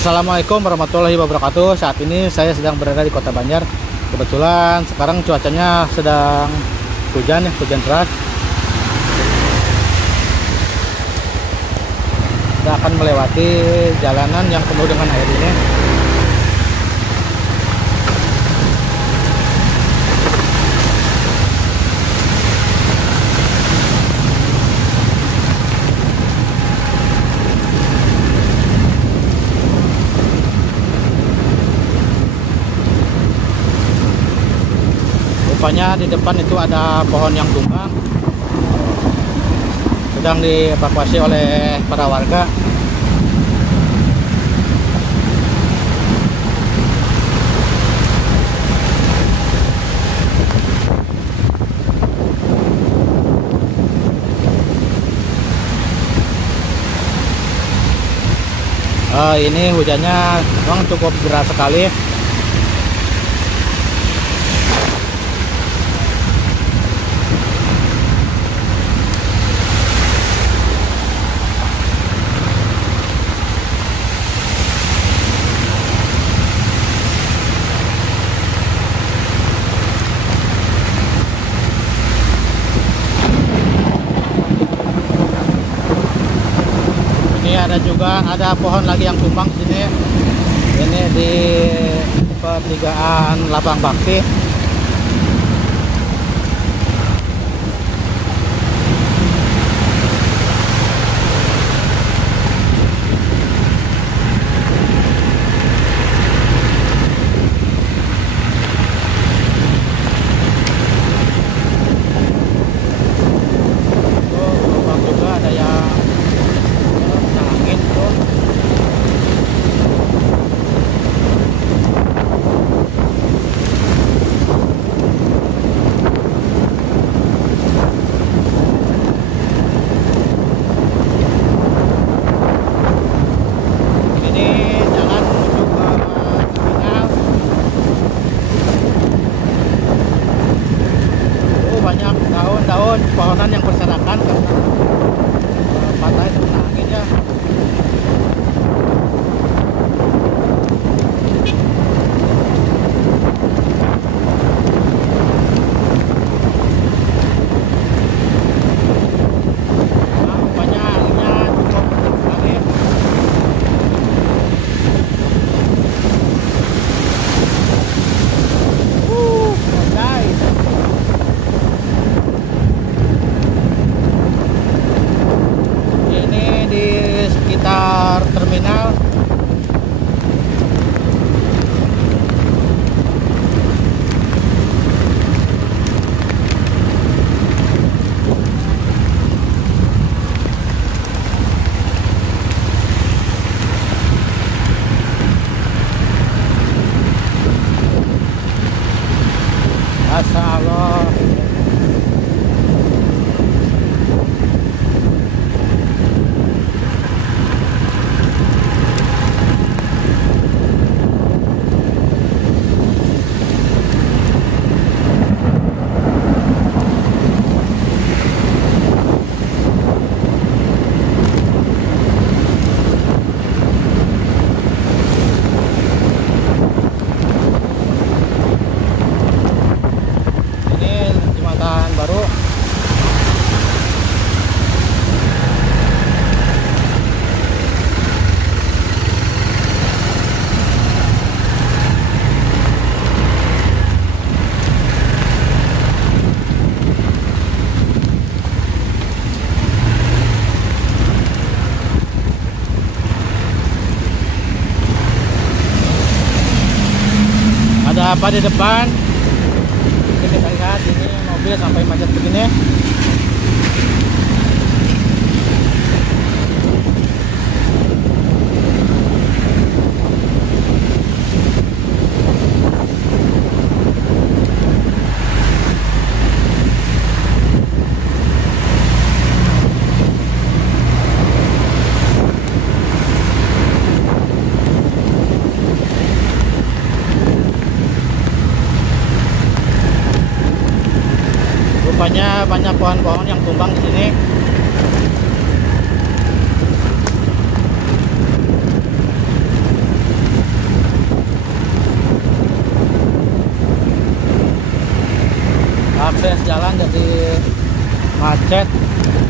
Assalamualaikum warahmatullahi wabarakatuh. Saat ini saya sedang berada di Kota Banjar. Kebetulan sekarang cuacanya sedang hujan ya, hujan deras. Kita akan melewati jalanan yang penuh dengan air ini. Rupanya di depan itu ada pohon yang tumbang, sedang dievakuasi oleh para warga. Ini hujannya memang cukup deras sekali. Ada pohon lagi yang tumbang di sini. Ini di pertigaan Lapang Bakti. Banyak daun-daun pohonan yang berserakan karena patah itu kena angin ya. Rupanya anginnya cukup angin. Guys. Di sekitar terminal. Masya Allah. Baru ada apa di depan? Kita lihat ini mobil sampai macet begini. Rupanya banyak pohon-pohon yang tumbang di sini. set.